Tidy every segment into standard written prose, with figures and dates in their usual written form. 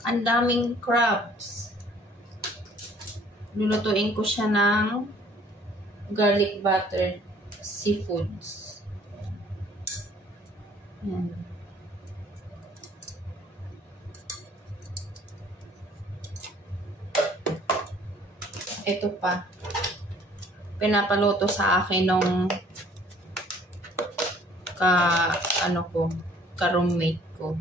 Ang daming crabs. Lulutuin ko siya ng garlic buttered seafoods. Yan. Ito pa. Pinapaluto sa akin nung ka-roommate ko.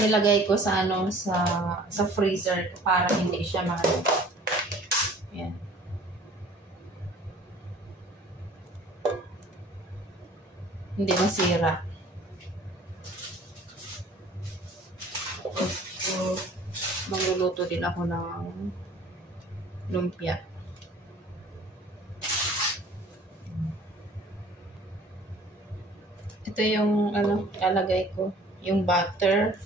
Nilagay ko sa sa freezer para hindi siya Yan. Hindi masira. So, magluluto din ako ng lumpia. Ito yung lalagay ko, yung butter,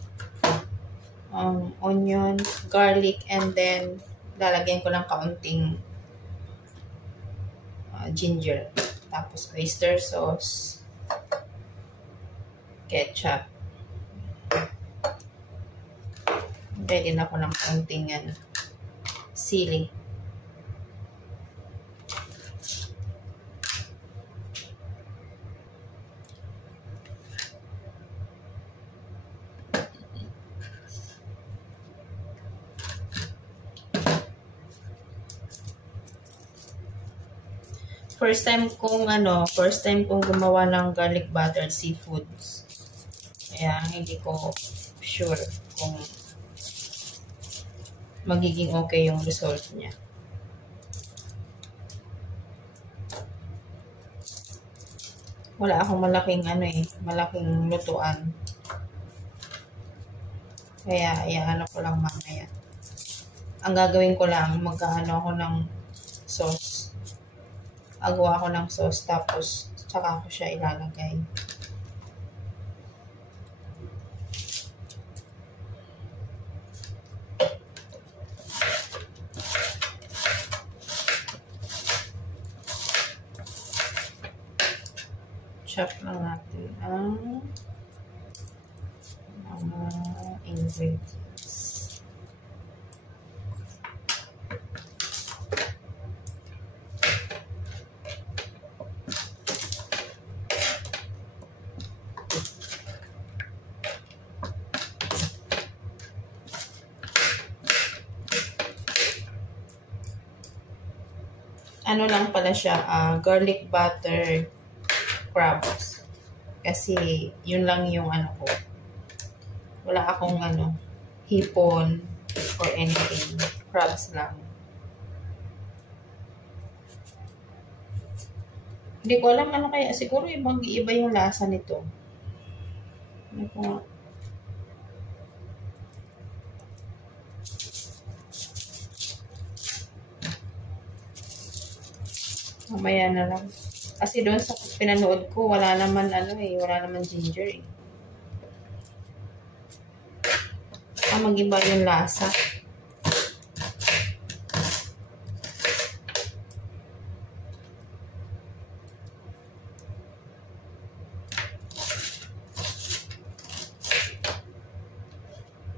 onion, garlic, and then lalagyan ko ng kaunting ginger. Tapos oyster sauce, ketchup. Pwede na ako ng kaunting sili. First time kong gumawa ng garlic buttered seafoods. Kaya hindi ko sure kung magiging okay yung result niya. Wala akong malaking lutuan. Kaya ko lang mamaya. Ang gagawin ko lang, ako ng sauce. Agawa ko ng sauce, tapos tsaka ko siya ilalagay. Chop lang natin ang mga ingredients. Lang pala siya, garlic butter crabs. Kasi yun lang yung ko. Wala akong hipon or anything. Crabs lang. Hindi ko alam kaya. Siguro iba yung lasa nito. Ano ko nga. Mamaya na lang. Kasi doon sa pinanood ko, wala naman wala naman ginger . Mag-iba yung lasa.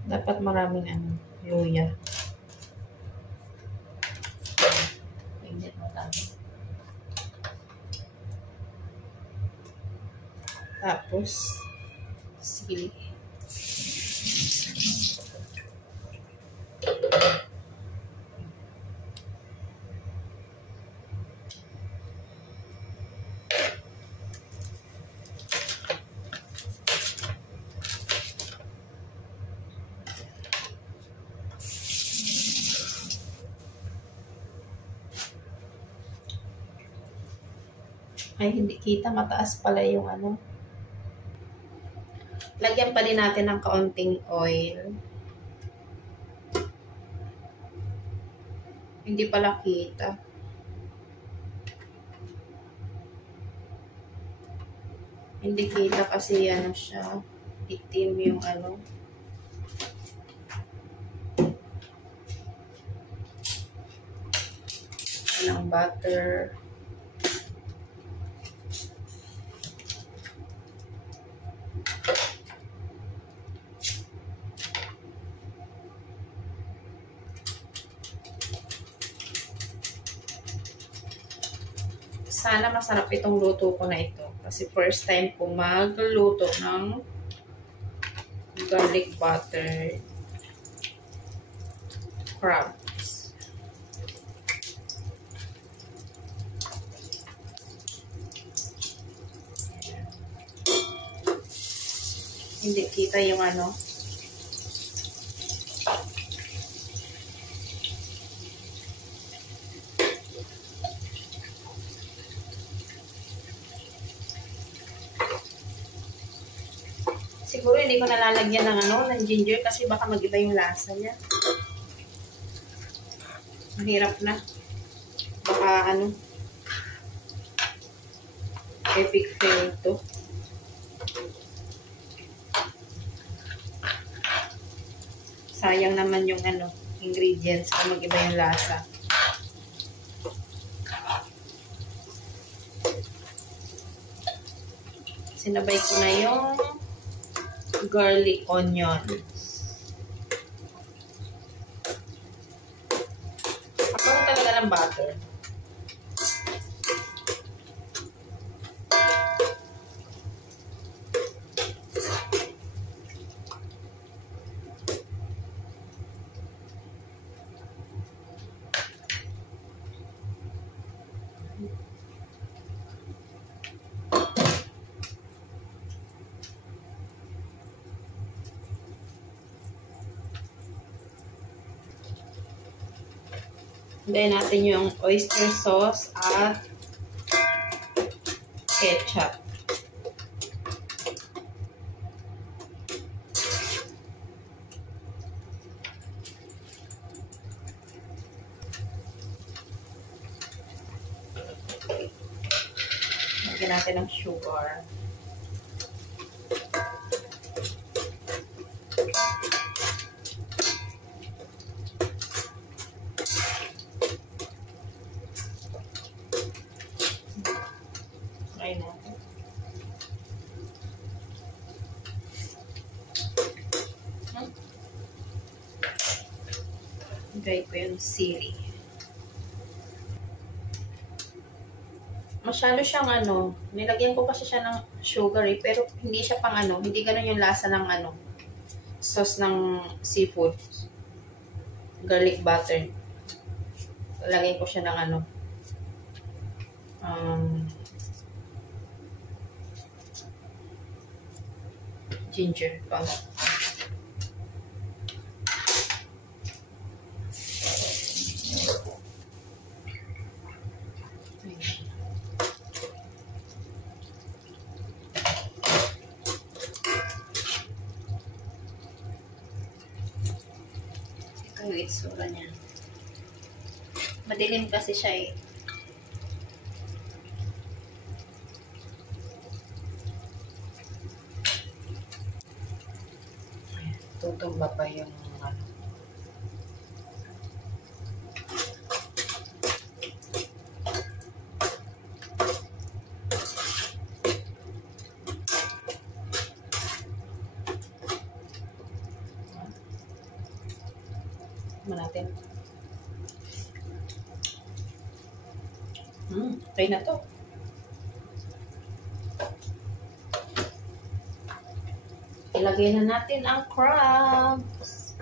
Dapat maraming luya. Tapos sili. Ay, hindi kita. Mataas pala yung ano. Lagyan pa din natin ng kaunting oil. Hindi pala kita. Hindi kita kasi ano siya. Itim yung ano. Ng butter. Sana masarap itong luto ko na ito. Kasi first time ko magluto ng garlic butter crabs. Hindi kita yung ano. Siguro hindi ko nalalagyan ng ano, ng ginger kasi baka mag-iba yung lasa niya. Mahirap na. Baka ano, epic fail to. Sayang naman yung ano, ingredients kung mag-iba yung lasa. Sinabay ko na yung garlic onions. Ako talaga ng butter. Then natin yung oyster sauce at ketchup. Lagyan natin ng sugar. Try ko yung sili. Masyado siyang ano, nilagyan ko kasi siya ng sugar pero hindi siya pang ano, hindi ganun yung lasa ng ano, sauce ng seafood. Garlic butter. Lagyan ko siya ng ano, ginger. Ito yung itsura niya. Madilim kasi siya eh. Tutumba pa yung ano. Natin. Okay na to. Ilagay na natin ang crabs.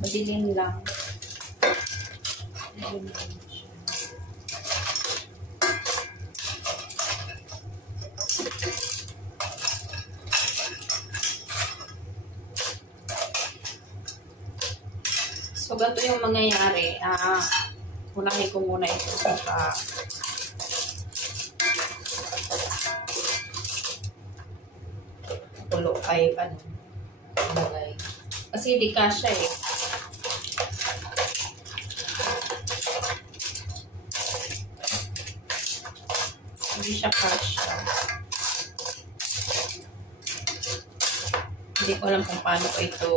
Madilim lang. So, So, ganito yung mangyayari. Unahin ko muna ito sa tulo ay ano. Kasi hindi kasya eh. Hindi siya kasya. Hindi ko alam kung paano ko ito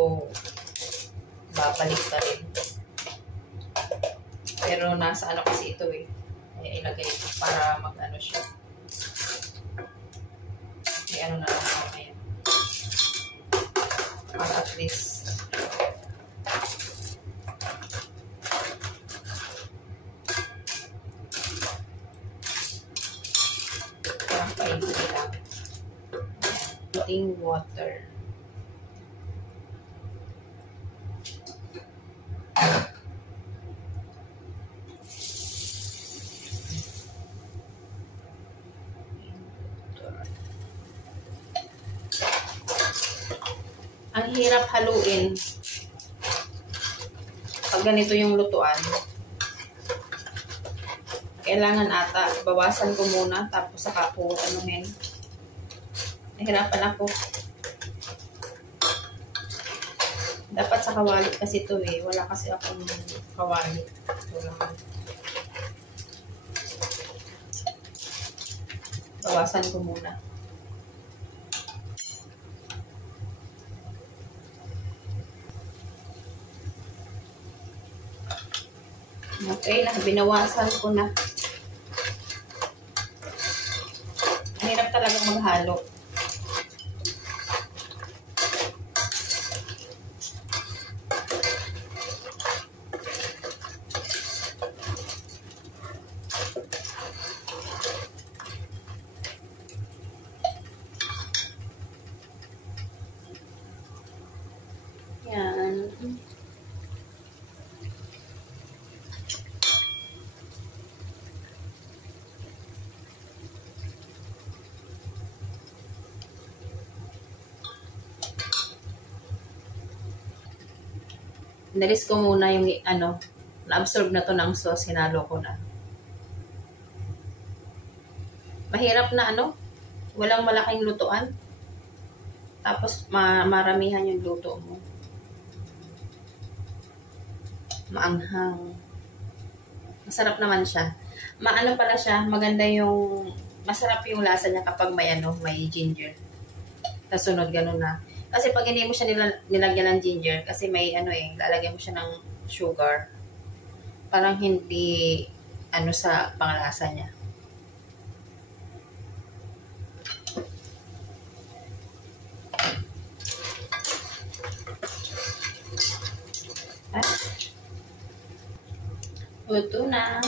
babalik na rin. Pero nasa ano kasi ito eh. Kaya ilagay ito para mag-ano siya. May ano na lang ako ngayon. Para at least parang paibig lang. Plain water. Ang hirap haluin pag ganito yung lutuan. Kailangan ata bawasan ko muna tapos saka ko anuhin. Nahirapan ako. Dapat sa kawali kasi ito eh. Wala kasi akong kawali. Bawasan ko muna. Okay na, binawasan ko na. Mahirap talaga maghalo. Yan. Inalis ko muna yung ano, na-absorb na to ng sauce, hinalo ko na. Mahirap na ano, walang malaking lutuan. Tapos maramihan yung luto mo. Maanghang. Masarap naman siya. Maano pala siya, maganda yung, masarap yung lasa niya kapag may ano, may ginger. Tapos sunod, ganun na. Kasi pag hindi mo siya nilagyan ng ginger, kasi may ano eh, lalagyan mo siya ng sugar. Parang hindi ano sa panglasa niya. Luto na.